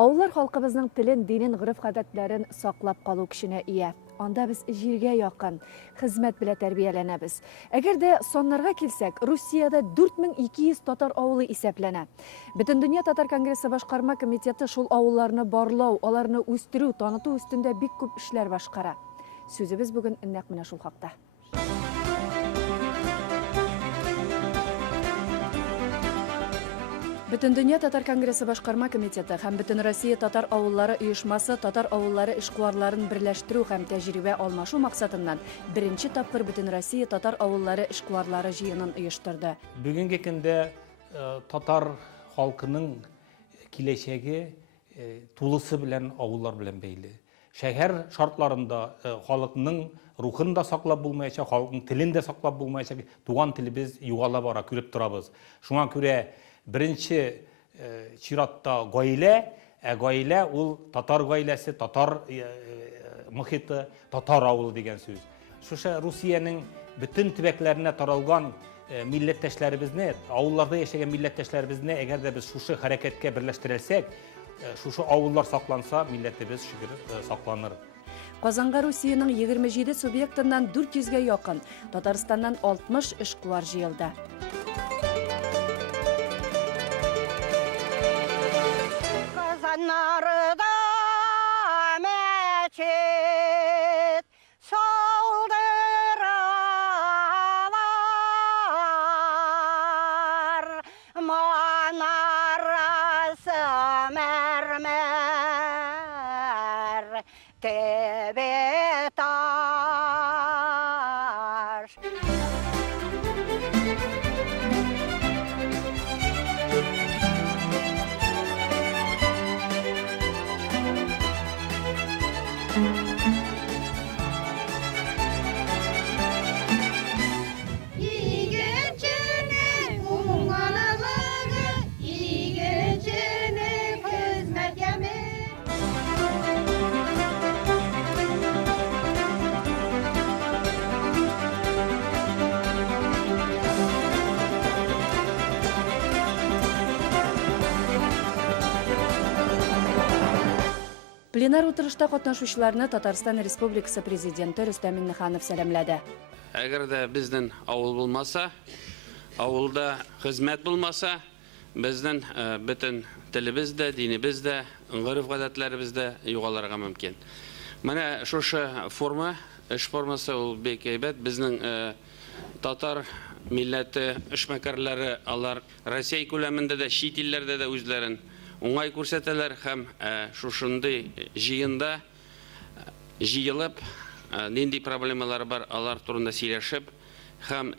Авыллар халкыбызның телен, динен, гырыф-гадәтләрен саклап калу көченә ия. Анда без җиргә якын, хезмәт белән тәрбияләнәбез. Әгәр дә соннарга килсәк, Русиядә 4200 татар авылы исәпләнә. Бөтендөнья татар конгрессы башкарма комитеты шул авылларны барлау, аларны үстерү, таныту өстендә бик күп эшләр башкара. Сүзебез бүген нәкъ менә шул хакта. Бөтендөнья татар конгрессы башкарма комитеты һәм Бөтен Россия татар авыллары оешмасы татар авыллары эшкуарларын берләштерү һәм тәҗрибә алмашу максатыннан беренче тапкыр Бөтен Россия татар авыллары эшкуарлары җыенын оештырды. Бүгенге көндә татар халкының киләчәге тулысы белән авыллар белән бәйле. Шәһәр шартларында халыкның рухын да саклап булмаячак, халыкның телен дә саклап булмаячак, туган телебез югала бара, күреп торабыз. Шуңа күрә Birinci çiratta gaile, gaile ul Tatar gailesi, Tatar muhiti, Tatar avulu degen söz. Şuşa Rusiyanın bütün tübeklerine taralgan milletteşlerimizni, avullarda yaşayan milletteşlerimizni eğer de biz şuşu hareketke birleştirilsek, şuşu avullar saklansa milletimiz şükür saklanır. Казанга Русиянең 27 субъектыннан 400-гә якын, Татарстаннан 60 эшкуар җыелды. Narıda meçit saldıralar, manarası mermer, tepe taş. Пленар утырышта катнашучыларны Татарстан Республикасы президенты Рөстәм Миңнеханов сәламләде. Әгәр дә безнең авыл булмаса, авылда хезмәт булмаса, безнең бөтен телебез дә, динебез дә, гырыф-гадәтләребез дә югалырга мөмкин. Менә шушы форма, эш формасы ул бик әйбәт. Безнең татар милләте эшмәкәрләре алар Россия күләмендә дә, чит илләрдә дә үзләрен уңай күрсәтәләр һәм шушындый җыенда җыелып, нинди проблемалар бар, алар турында сөйләшеп һәм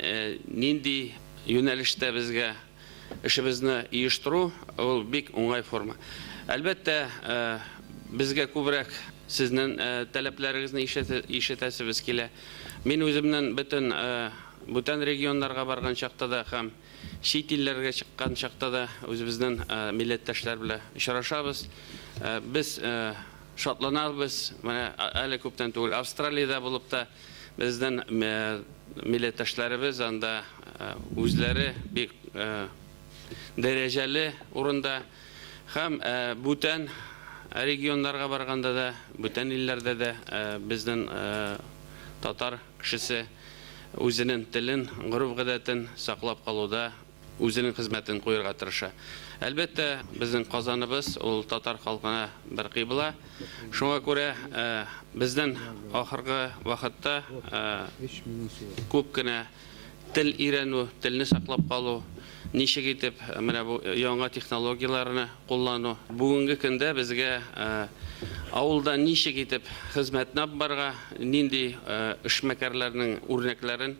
нинди юнәлештә безгә эшебезне оештыру, ул бик уңай форма. Әлбәттә, безгә күбрәк сезнең таләпләрегезне ишетәсебез килә. Мин үземнән бүтән регионнарга барган чакта да һәм чит илләргә чыккан чакта да үзебезнең милләттәшләр белән очрашабыз. Без шатланабыз. Менә әле күптән түгел Австралиядә булып та безнең милләттәшләребез анда үзләре бик дәрәҗәле урында һәм бүтән регионнарга барганда да, бүтән илләрдә дә безнең татар кешесе үзенең телен, гырыф-гадәтен саклап калуда үзенең хезмәтен куярга тырыша. Әлбәттә, безнең Казаныбыз ул татар халкына бер кыйбла. Шуңа күрә безнең ахыргы вакытта күп кенә тел өйрәнү, телне саклап калу, ничек итеп менә бу яңа технологияларны куллану. Бүгенге көндә безгә авылда ничек итеп хезмәтне барга, нинди эшмәкәрләрнең үрнәкләрен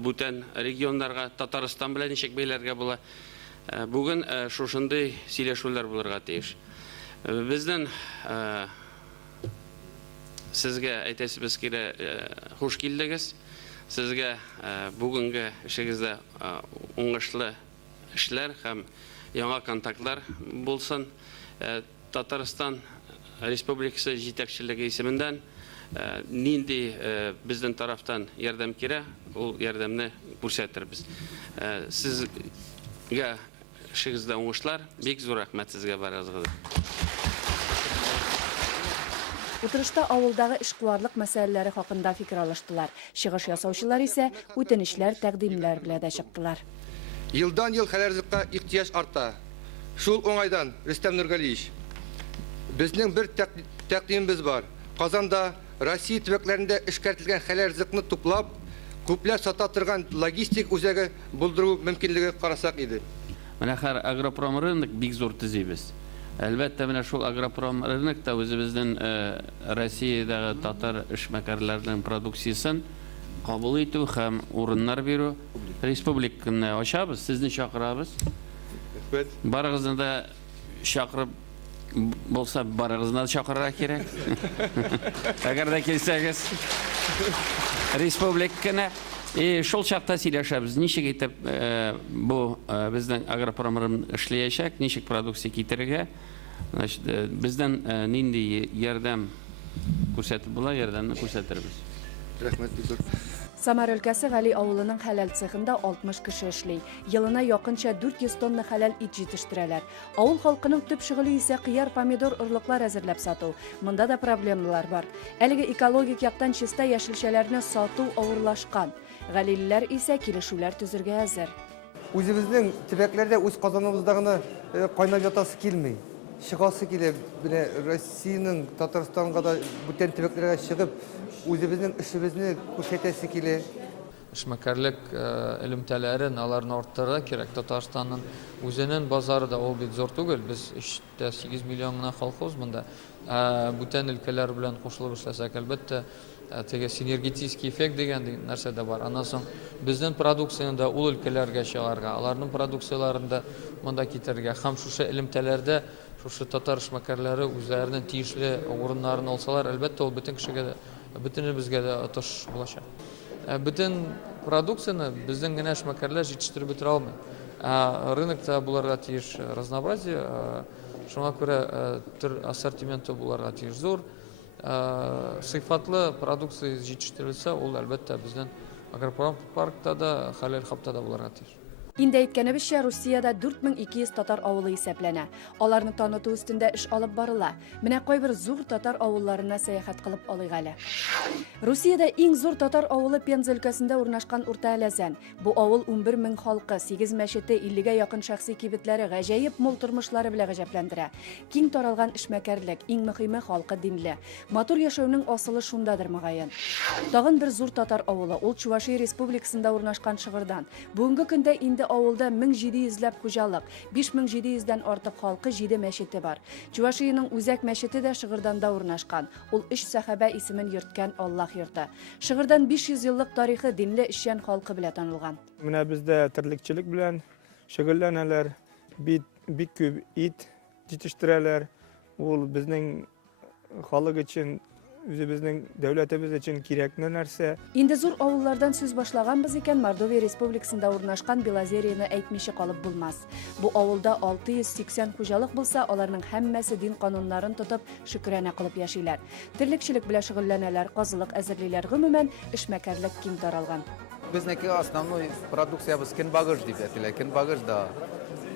бүтән регионнарга, Татарстан белән ничек бәйләргә була. Бүген шушындый сөйләшүләр булырга тиеш. Безнең сезгә әйтәсебез кирә, хуш килдегез. Сезгә бүгенге эшегездә уңышлы эшләр һәм яңа контактлар булсын. Татарстан Республикасы җитәкчелеге исемендән нинди безнең тарафтан ярдәм кирәк, ул ярдәмне күрсәтербез. Сезгә эшегездә уңышлар, бик зур рәхмәт сезгә барыгызга. Утырышта авылдагы эшкуарлык мәсьәләләре хакында фикер алыштылар. Чыгыш ясаучылар исә үтенечләр, тәкъдимнәр белән дә чыктылар. Йылдан ел хәләрзлеккә ихтияҗ арта. Шул уңайдан, Рөстәм Нургалиевич, безнең бер тәкъдимебез бар. Казанда Россия төбәкләрендә эшкәртелгән хәләрзлекне туплап, күпләп сата торган логистик үзәге булдыру мөмкинлеге карасак иде. Менә һәр агропром рынок бик зур төзибез. Әлбәттә, менә шул агропром рынокта үзебезнең Россиядәге татар эшмәкәрләренең продукциясын кабул итү һәм урыннар бирү республиканы ачабыз, сезне чакырабыз. Барыгызны да чакырып булса, барыгызны да чакырырга кирәк. Әгәр дә килсәгез республиканы шул чакта сөйләшәбез. Ничек итеп бу безнең агропром эшләячәк, ничек продукция китерергә. Значит, бездән нинди ярдәм күрсәтеп була, ярдәмне күрсәтербез. Рәхмәт, Виктор. Самар өлкәсе Гали авылының хәләл цехында 60 кеше эшли. Елына якынча 400 тонна хәләл ит җитештерәләр. Авыл халкының төп шөгыле исә кыяр, помидор, орлыклар әзерләп сату. Монда да проблемалар бар. Әлеге экологик яктан чиста яшелчәләрне сату авырлашкан. Галилеләр исә килешүләр төзергә әзер. Үзебезнең төбәкләрдә үз казаныбыздагыны кайнап ятасы килми. Чыгасы килә, менә Россиянең Татарстанга да бүтән төбәкләргә чыгып, үзебезнең эшебезне күрсәтәсе килә. Эшмәкәрлек элемтәләрен аларны арттырырга кирәк. Татарстанның үзенең базары да ул бит зур түгел. Без 8 миллион гына колхоз монда. Бүтән өлкәләр белән кушылып эшләсәк, әлбәттә, теге синергетический эффект дигән нәрсә дә бар. Аннан соң безнең продукцияны да ул өлкәләргә чыгарга, аларның продукцияларын да монда китергә һәм шушы элемтәләрдә шушы татар эшмәкәрләре үзләренең тиешле урыннарын алсалар, әлбәттә, ул бөтен кешегә дә, бөтенебезгә дә отыш булачак. Бөтен продукцияны безнең генә эшмәкәрләр җитештереп бетерә алмый. Рынокта буларга тиеш разнообразие, шуңа күрә төр ассортименты буларга тиеш зур. Сыйфатлы продукция җитештерелсә, ул әлбәттә безнең агропром паркта да, хәләл хапта да буларга тиеш. Инде әйткәнебезчә, Русияда 4200 татар авылы исәпләнә. Аларны таныту өстендә эш алып барыла. Менә кайбер зур татар авылларына сәяхәт кылып алыйк әле. Русияда иң зур татар авылы Пенза өлкәсендә урнашкан Урта Әләзән. Бу авыл 11 мең халкы, 8 мәчете, 50-гә якын шәхси кибетләре, гаҗәеп мул тормышлары белән гаҗәпләндерә. Киң таралган эшмәкәрлек, иң мөһиме халкы динле. Матур яшәүнең асылы шундадыр мөгаен. Тагын бер зур татар авылы, ул Чувашия Республикасында урнашкан Шыгырдан. Бүгенге көндә инде авылда 1700ләп хуҗалык, 5700дән артык халкы, 7 мәчете бар. Чувашияның үзәк мәчете дә Шыгырданда урнашкан. Ул 3 сахаба исемен йөрткән Аллаһ йорты. Шыгырдан 500 еллык тарихы, динле эшчән халкы белән танылган. Менә бездә терлекчелек белән шөгыльләнәләр, бик күп ит җитештерәләр. Ул безнең халык өчен, үзебезнең дәүләтебез өчен кирәкле нәрсә. Инде зур авыллардан сүз башлаганбыз икән, Мордовия Республикасында урнашкан Белозерияны әйтмичә калып булмас. Бу авылда 680 хуҗалык булса, аларның һәммәсе дин кануннарын тотып, шөкранә кылып яшиләр. Терлекчелек белән шөгыльләнәләр, казылык әзерлиләр, гомумән эшмәкәрлек киң таралган. Безнеке основной продукциябыз көнбагыш дип әйтелә. Көнбагыш да.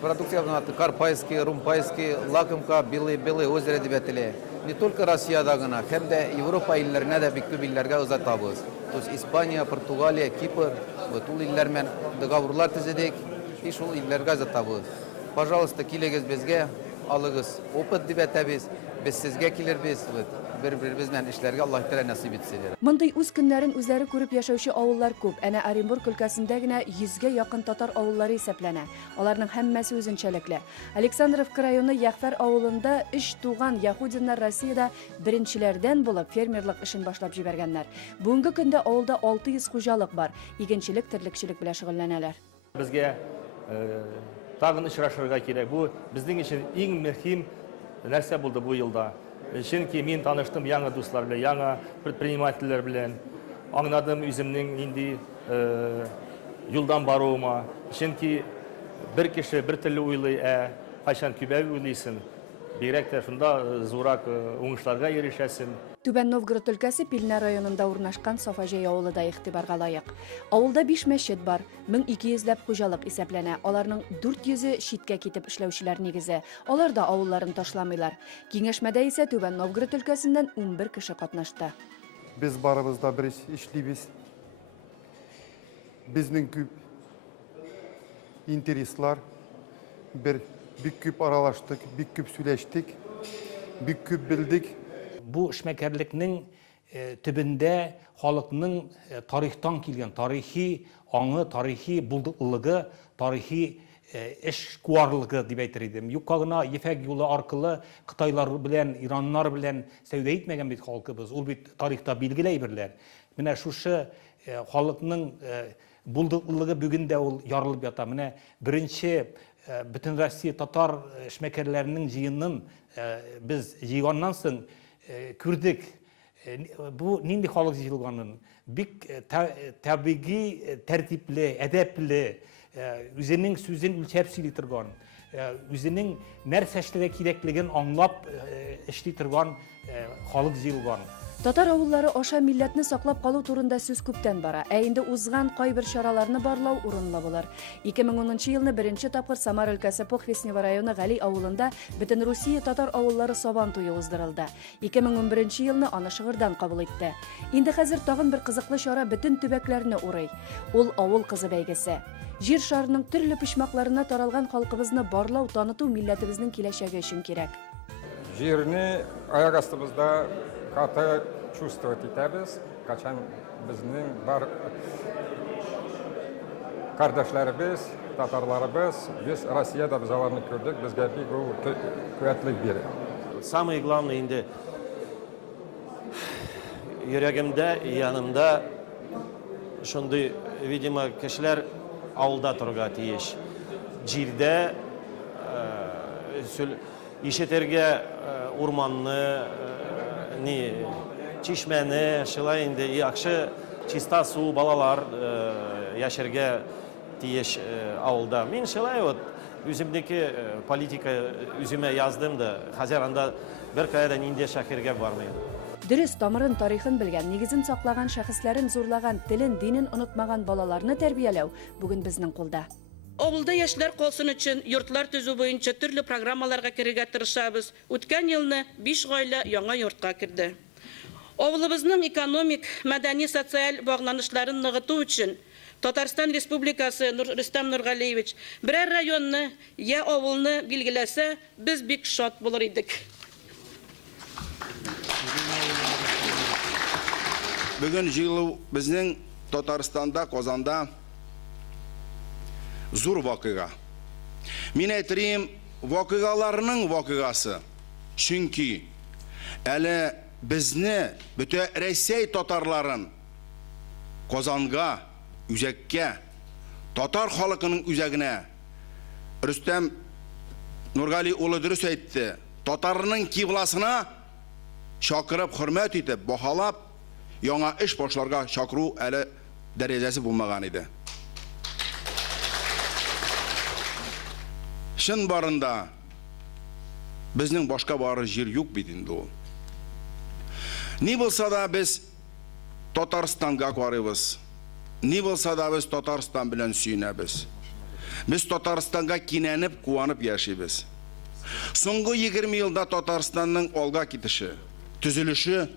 Продукциябыз карпайский, румпайский, лакомка, белый озеро дип әйтелә. Не только Россиядә гына, һәм дә Европа илләренә дә бик күп илләргә озатабыз. То есть Испания, Португалия, Кипр, ул илләр белән договорлар төзедек, и шул илләргә озатабыз. Пожалуйста, килегез безгә, алыгыз. Опыт дип әйтәбез. Без сезгә килербез. Бер-беребез белән эшләргә Аллаһ Тәгалә насыйп итсен. Мондый үз көннәрен үзләре күреп яшәүче авыллар күп. Әнә Оренбург өлкәсендә генә 100гә якын татар авыллары исәпләнә. Аларның һәммәсе үзенчәлекле. Александровка районы Яхфәр авылында 3 туган яһудиннар Россиядә беренчеләрдән булып фермерлык эшен башлап җибәргәннәр. Бүгенге көндә авылда 600 хуҗалык бар. Игенчелек, терлекчелек белән шөгыльләнәләр. Безгә тагын очрашырга кирәк. Бу безнең өчен иң мөһим нәрсә булды бу елда. Чөнки мин таныштым яңа дуслар белән, яңа предпринимательләр белән. Аңладым үземнең нинди юлдан баруыма. Чөнки бер кеше бер төрле уйлый, кайчан күбәй уйлыйсың. бигрәк тә шунда зурак уңышларга ирешәсен. Түбән Новгород өлкәсе Пилне районында урнашкан Сафаҗәй авылы да игътибарга лаек. Авылда 5 мәчет бар, 1200ләп хуҗалык исәпләнә. Аларның 400-е читкә китеп эшләүчеләр нигезе. Алар да авылларын ташламыйлар. Киңәшмәдә исә Түбән Новгород өлкәсеннән 11 кеше катнашты. Biz barımızda bir işliyiz. Bizning küp intereslar, bir küp aralaştık, bir küp süleştik, bir küp bildik. Бу эшмәкәрлекнең төбендә халыкның тарихтан килгән тарихи аңы, тарихи булдыклыгы, тарихи эш куарлыгы дип әйтер идем. Юкка гына ефәк юлы аркылы Кытайлар белән, Ираннар белән сәүдә итмәгән бит халкыбыз. Ул бит тарихта билгеләй берләр. Менә шушы халыкның булдыклыгы бүген дә ул ярылып ята. Менә беренче бөтен Россия татар эшмәкәрләренең җыенын без җыйганнан соң күрдек. Бу нинди халык җыелганын бик табигый, тәртипле, әдәпле, үзенең сүзен үлчәп сөйли торган, үзенең нәрсә эшләргә кирәклеген аңлап эшли торган халык җыелган. Татар авыллары аша милләтне саклап калу турында сүз күптән бара. Ә инде узган кайбер чараларны барлау урынлы булыр. 2010 елны беренче тапкыр Самар өлкәсе Похвеснево районы Гали авылында бөтен Россия татар авыллары сабан туе уздырылды. 2011 елны аны Шыгырдан кабул итте. Инде хәзер тагын бер кызыклы чара бөтен төбәкләрне урый. Ул авыл кызы бәйгесе. Җир шарының төрле почмакларына таралган халкыбызны барлау, таныту милләтебезнең киләчәге өчен кирәк. Җирне аяк астыбызда каты чувствовать итәбез, качан безнең бар кардәшләребез, татарларыбыз, без Россиядә без аларны күрдек, безгә бик куәтлек бирә. Самое главное инде йөрәгемдә, янымда шундый, видимо, кешеләр авылда торырга тиеш. Җирдә ишетергә урманны, чишмәне, шулай инде яхшы чиста су балалар яшәргә тиеш авылда. Мин шулай үземнеке политика үземә яздым да, хәзер анда беркая нинди шәһәргә бармыйм. Дөрес тамырын, тарихын белгән, нигезен саклаган, шәхесләрен зурлаган, телен, динен онытмаган балаларны тәрбияләү бүген безнең кулда. Авылда яшьләр калсын өчен йортлар төзү буенча төрле программаларга кирергә тырышабыз. Үткән елны 5 гаилә яңа йортка кирде. Авылыбызның экономик, мәдәни, социаль багланышларын ныгыту өчен Татарстан Республикасы Рөстәм Нургалиевич берәр районны я авылны билгеләсә, без бик шат булыр идек. Бүген җыелу безнең Татарстанда, Казанда зур вакыйга. Мин әйтәм, вакыйгаларның вакыйгасы. Чөнки әле безне бөтен Россия татарларын Казанга, үзәккә, татар халкының үзәгенә Рөстәм Нургали улы дөрес әйтте. Татарның кибласына чакырып, хөрмәт итеп, баһалап, яңа эш башларга чакыру әле дәрәҗәсе булмаган иде. Шын барында безнең башка бары җир юк бит инде ул. Ни булса да без Татарстанга карыйбыз. Ни булса да без Татарстан белән сөенәбез. Без Татарстанга кинәнеп, куанып яшибез. Соңгы 20 елда Татарстанның алга китеше, төзелеше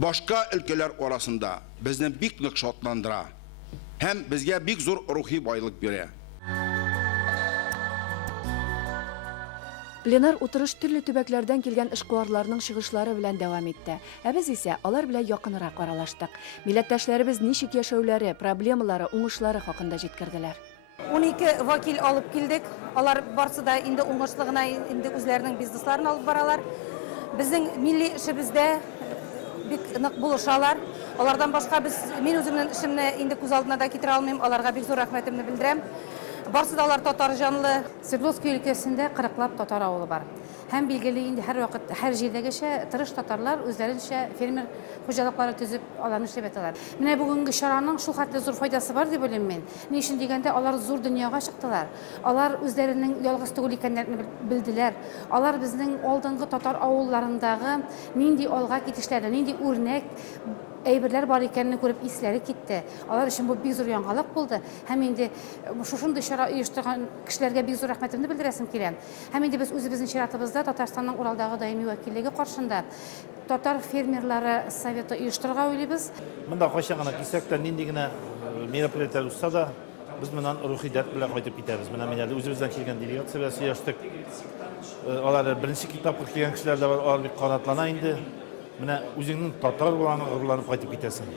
башка өлкәләр арасында безне бик нык шатландыра һәм безгә бик зур рухи байлык бирә. Пленар утырыш төрле төбәкләрдән килгән эшкуарларның чыгышлары белән дәвам итте. Ә без исә алар белән якынрак аралаштык. Милләттәшләребез ничек яшәүләре, проблемалары, уңышлары хакында җиткерделәр. 12 вакил алып килдек. Алар барсы да инде уңышлы гына инде үзләренең бизнесларын алып баралар. Безнең милли эшебездә бик нык булышалар. Алардан башка мин үземнең эшемне инде күз алдына да китерә алмыйм. Аларга бик зур рәхмәтемне белдерәм. Барсы да алар татар жанлы. Свердловск өлкәсендә 40лап татар авылы бар. Һәм билгеле инде һәрвакыт һәр җирдәгечә тырыш татарлар үзләренчә фермер хуҗалыклары төзеп аларны эшләп яталар. Менә бүгенге чараның шул хәтле зур файдасы бар дип уйлыйм мин. Ни өчен дигәндә алар зур дөньяга чыктылар. Алар үзләренең ялгыз түгел икәнләрен белделәр. Алар безнең алдынгы татар авылларындагы нинди алга китешләрне, нинди үрнәк әйберләр бар икәнне күреп исләре китте. Алар өчен бу бик зур яңалык булды. Һәм инде шушындый чара оештырган кешеләргә бик зур рәхмәтемне белдерәсем килә. Һәм инде без үзебезнең чиратыбызда Татарстанның Уралдагы даими вәкиллеге каршында татар фермерлары советы оештырырга уйлыйбыз. Монда кайчан гына кисәк тә нинди генә мероприятияләр узса да, без моннан рухи дәрт белән кайтып китәбез. Менә менә үзебездән килгән делегация белән сөйләштек. Алар беренче китапка килгән кешеләр дә бар, алар бик канатлана инде. Менә үзеңнең татар булганы гырланып кайтып китәсең.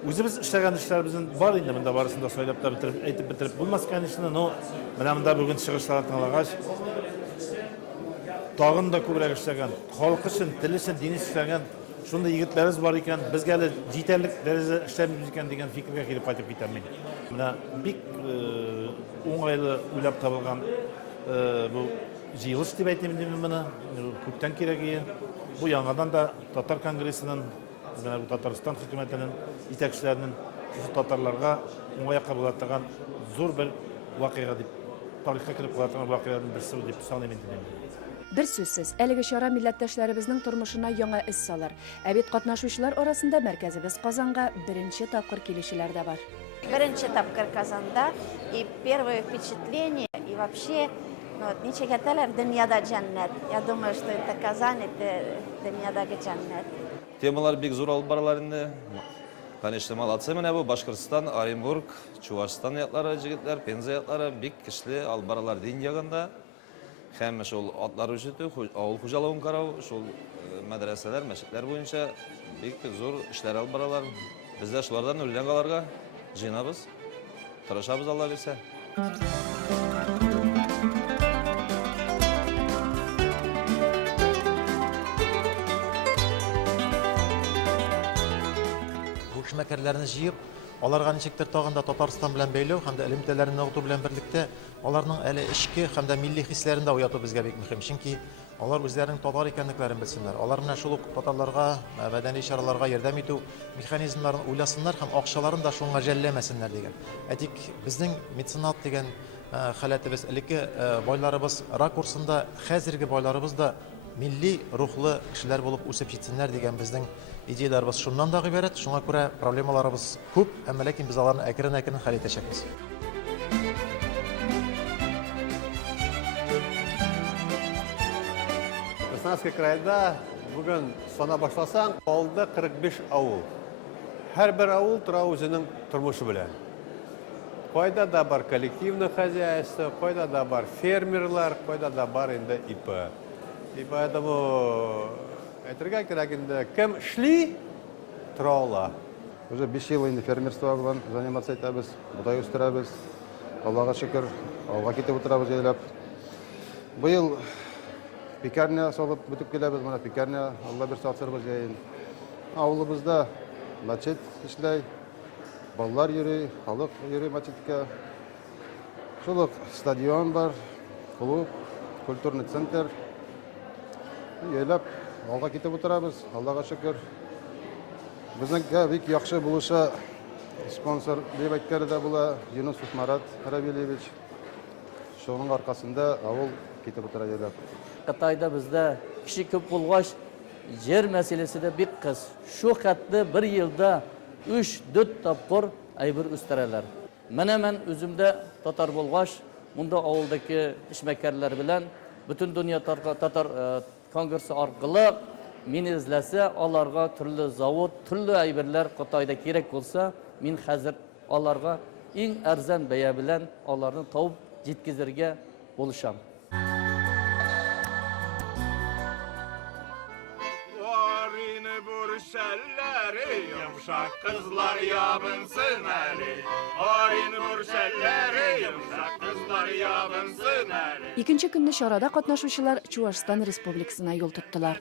Үзебез эшләгән эшләребезнең бар инде, монда барысын да сөйләп та бетереп, әйтеп бетереп булмас икән, но менә монда бүген чыгышлар тыңлагач, тагын да күбрәк эшләгән, халык өчен, тел өчен, дин өчен эшләгән шундый егетләребез бар икән, безгә әле җитәрлек дәрәҗәдә эшләмибез икән дигән фикергә килеп кайтып китәм мин. Менә бик уңайлы уйлап табылган бу җыелыш дип әйтим инде мин моны, күптән кирәк. Бу яңадан да Татар конгрессының, менә Татарстан хөкүмәтенең итәкчеләренең татарларга уңай кабул итгән зур бер вакыйга дип, тарихка кирип калган вакыйганың берсе дип саныйм инде. Бер сүзсез, әлеге чара милләттәшләребезнең тормышына яңа эз салыр. Ә бит катнашучылар арасында мәркәзебез Казанга беренче тапкыр килүчеләр дә бар. Беренче тапкыр Казанда, и первое впечатление, и вообще, ничек әйтәләр, дөньяда җәннәт. Я думаю, что это Казань, это дөньядагы җәннәт. Темалар бик зур алып баралар инде. Конечно, молодцы менә бу Башкортстан, Оренбург, Чувашстан яклары җегетләр, Пенза яклары бик көчле алып баралар дин ягында. Һәм шул атлар үҗете, авыл хуҗалыгын карау, шул мәдрәсәләр, мәчетләр буенча бик зур эшләр алып баралар. Без дә шулардан үлән аларга җыенабыз. Тырышабыз Алла бирсә. Мәкәрләрне җыеп, аларга ничектер тагын да Татарстан белән бәйләү һәм дә элемтәләрне ныгыту белән берлектә аларның әле эчке һәм дә милли хисләрен дә уяту безгә бик мөһим. Чөнки алар үзләренең татар икәнлекләрен белсеннәр. Алар менә шул ук татарларга, мәдәни чараларга ярдәм итү механизмнарын уйласыннар һәм акчаларын да шуңа жәлләмәсеннәр дигән. Тик безнең меценат дигән халәтебез, элекке байларыбыз ракурсында, хәзерге байларыбыз да милли рухлы кешеләр булып үсеп җитсеннәр дигән безнең идеяларыбыз шуннан да гыйбарәт. Шуңа күрә проблемаларыбыз күп, әмма ләкин без аларны әкрен-әкрен хәл итәчәкбез. Красноярский крайда бүген сана башласаң, авылда 45 авыл. Һәр бер авыл тора үзенең тормышы белән. Кайда да бар коллективное хозяйство, кайда да бар фермерлар, кайда да бар инде ИП. И поэтому әйтергә кирәк инде, кем эшли, тора ала. Уже 5 ел инде фермерство белән заниматься итәбез, будай үстерәбез. Аллага шөкер, алга китеп утырабыз яйлап. Быел пекарня салып битеп киләбез, менә пекарня Алла бер сатырбыз яйын. Авылыбызда мачет эшләй, балалар йөри, халык йөри мачеткә. Шул стадион бар, клуб, культурный центр. Яйлап алга китеп утырабыз, Аллага шөкер. Безнең бик яхшы булыша спонсор дип әйткәндә дә була Юнусов Марат Равилевич. Шуның аркасында авыл китеп утыра яйлап. Кытайда бездә кеше күп булгач, жер мәсьәлесе дә бик кыз. Шу хәтле бер елда 3-4 тапкыр әйбер үстерәләр. Менә мен үземдә татар булгач, монда авылдагы эшмәкәрләр белән бөтен дөнья татар конгрессы аркылы мин эзләсә, аларга төрле завод, төрле әйберләр Кытайда кирәк булса, мин хәзер аларга иң арзан бәя белән аларны табып җиткезергә булышам. Yumuşak kızlar yabınsın eli. Arın burşelleri yumuşak kızlar yabınsın eli. Икенче көнне чарада катнашучылар Чувашстан Республикасына юл тоттылар.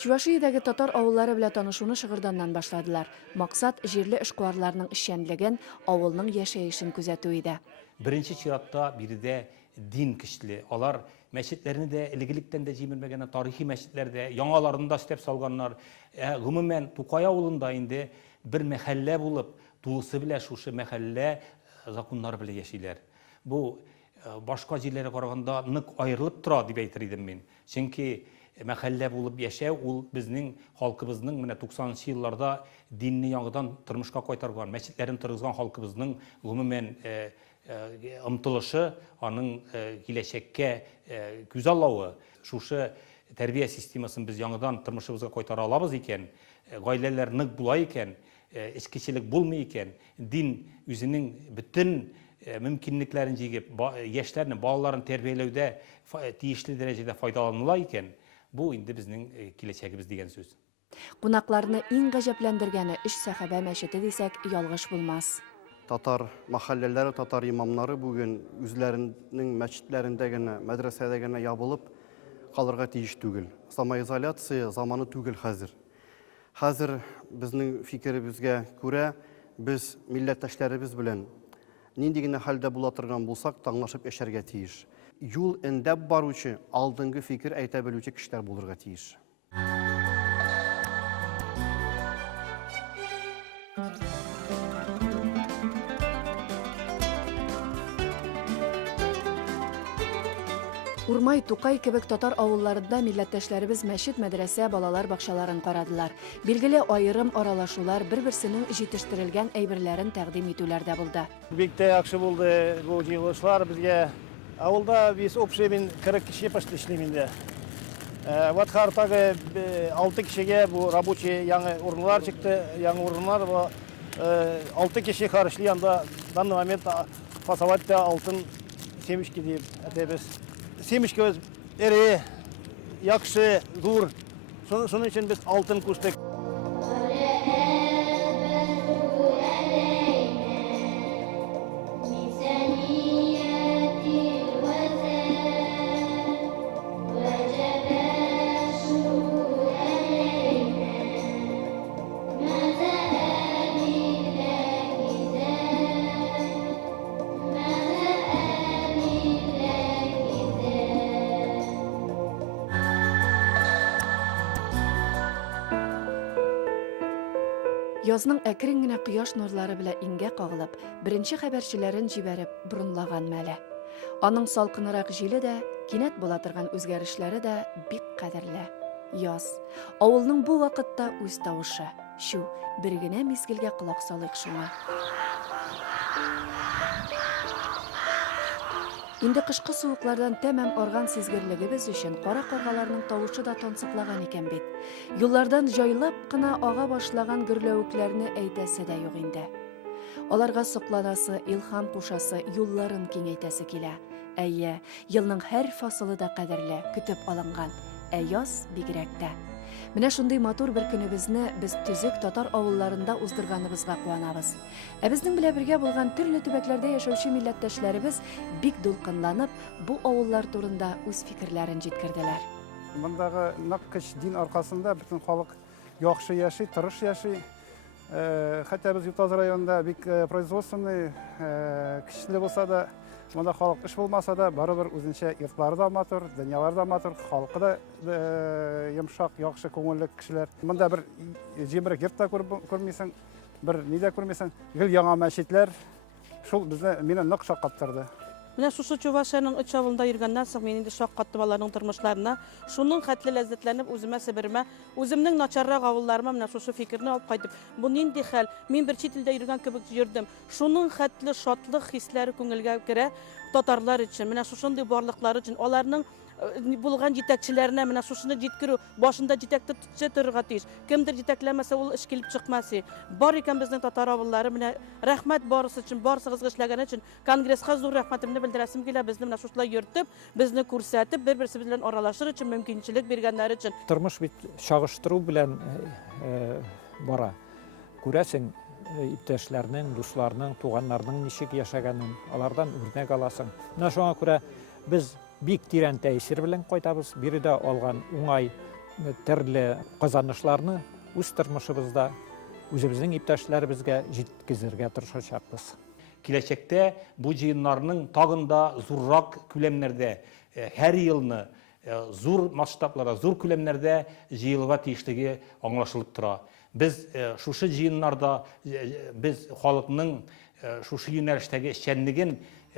Чувашиядагы татар авыллары белән танышуны шыгырданнан башладылар. Максат җирле эшкуарларның эшчәнлеген, авылның яшәешен күзәтү иде. Беренче чиратта биредә дин көчле. Алар мәчетләрне дә элегелектән дә җимермәгән, тарихи мәчетләрдә яңаларында эшләп салганнар. Гомумән Тукай авылында инде бер мәхәллә булып, тулысы белән шушы мәхәллә законнары белән яшиләр. Бу башка җирләргә караганда нык аерылып тора дип әйтер идем мин. Чөнки мәхәллә булып яшәү ул безнең халкыбызның менә 90нчы елларда динне яңадан тормышка кайтарган, мәчетләрен торгызган халкыбызның гомумән омтылышы, аның киләчәккә күз аллавы, шушы тәрбия системасын без яңадан тормышыбызга кайтара алабыз икән, гаиләләр нык була икән, эчкечелек булмый икән, дин үзенең бөтен мөмкинлекләрен җигеп, яшьләрне, балаларын тәрбияләүдә тиешле дәрәҗәдә файдаланыла икән, бу инде безнең киләчәгебез дигән сүз. Кунакларны иң гаҗәпләндергәне эш сәхабә мәчете дисәк, ялгыш булмас. Татар мәхәлләләре, татар имамнары бүген үзләренең мәчетләрендә генә, мәдрәсәдә генә ябылып калырга тиеш түгел. Самоизоляция заманы түгел хәзер. Хәзер безнең фикеребезгә күрә без милләттәшләребез белән нинди генә хәлдә була торган булсак, таңлашып яшәргә тиеш. Юл эндәп баручы, алдынгы фикер әйтә белүче кешеләр булырга тиеш. Урмай, Тукай кебек татар авылларында милләттәшләребез мәчет, мәдрәсә, балалар бакчаларын карадылар. Билгеле аерым аралашулар, бер-берсенең җитештерелгән әйберләрен тәкъдим итүләрдә булды. Бик тә яхшы булды бу җыелышлар безгә. Авылда без общий 40 кеше почти эшлим инде. Вот хартагы 6 кешегә бу рабочий яңа урыннар чыкты, яңа урыннар бу 6 кеше харышлы янда данный момент фасаватта алтын семечки дип әйтәбез. Семечке эре, яхшы, зур. Шуның өчен без алтын куштык. Язның әкрен генә кояш нурлары белән иңгә кагылып, беренче хәбәрчеләрен җибәреп борынлаган мәле. Аның салкынрак җиле дә, кинәт була торган үзгәрешләре дә бик кадерле. Яз. Авылның бу вакытта үз тавышы. Шу, бер генә мизгелгә колак салыйк шуңа. Инде кышкы суыклардан тәмам арган сизгерлегебез өчен кара каргаларның тавышы да тансыклаган икән бит. Юллардан җайлап кына ага башлаган гөрләвекләрне әйтәсе дә юк инде. Аларга сокланасы, илһам кушасы, юлларын киңәйтәсе килә. Әйе, елның һәр фасылы да кадерле, көтеп алынган. Яз бигрәк тә. Менә шундый матур бер көнебезне без төзек татар авылларында уздырганыбызга куанабыз. Безнең белән бергә булган төрле төбәкләрдә яшәүче милләттәшләребез бик дулкынланып, бу авыллар турында үз фикерләрен җиткерделәр. Мондагы нык көч дин аркасында бөтен халык яхшы яши, тырыш яши. Хәтта без Ютаз районында бик производственный көчле булса да, монда халык эш булмаса да, барыбер үзенчә йортлары да матур, дөньялары да матур, халкы да йомшак, яхшы күңелле кешеләр. Монда бер җимерек йорт та күрмисең, бер ни дә күрмисең, гел яңа мәчетләр. Шул безне мине нык шаккаттырды. Менә шушы Чувашиянең үч авылында йөргәннән соң мин инде шаккаттым аларның тормышларына. Шуның хәтле ләззәтләнеп үземә себермә, үземнең начаррак авылларыма менә шушы фикерне алып кайтып, бу нинди хәл? Мин бер чит илдә йөргән кебек йөрдем. Шуның хәтле шатлык хисләре күңелгә керә татарлар өчен. Менә шушындый барлыклар өчен аларның булган җитәкчеләренә менә шушыны җиткерү, башында җитәкте торырга тиеш. Кемдер җитәкләмәсә, ул эш килеп чыкмас. Бар икән безнең татар авыллары, менә рәхмәт барысы өчен, барсыгызга эшләгән өчен конгресска зур рәхмәтемне белдерәсем килә. Безне менә шушылай йөртеп, безне күрсәтеп, бер-берсе белән аралашыр өчен мөмкинчелек биргәннәр өчен. Тормыш бит чагыштыру белән бара. Күрәсең, иптәшләрнең, дусларның, туганнарның ничек яшәгәнен, алардан үрнәк аласың. Менә шуңа күрә без бик тирән тәэсир белән кайтабыз. Биредә алган уңай төрле казанышларны үз тормышыбызда үзебезнең иптәшләребезгә җиткезергә тырышачакбыз. Киләчәктә бу җыеннарның тагын да зуррак күләмнәрдә һәр елны зур масштабларда, зур күләмнәрдә җыелырга тиешлеге аңлашылып тора. Без шушы җыеннарда без халыкның шушы юнәлештәге эшчәнлеген,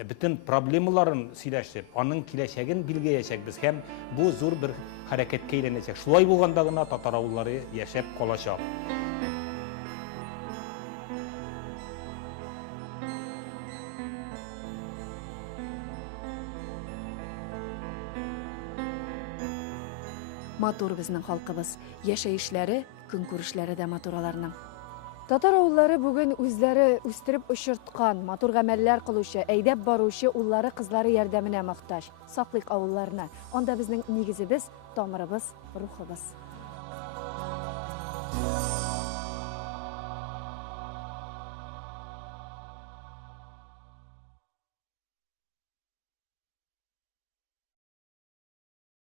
bütün проблемаларын сөйләшеп, аның киләчәген билгеләячәкбез һәм бу зур бер хәрәкәткә әйләнәчәк. Шулай булганда гына татар авыллары яшәп калачак. Матур безнең халкыбыз, яшәешләре, көнкүрешләре дә матур аларның. Татар авыллары бүген үзләре үстереп очырткан, матур гамәлләр кылучы, әйдәп баручы уллары, кызлары ярдәменә мохтаҗ. Саклык авылларына. Анда безнең нигезебез, тамырыбыз, рухыбыз.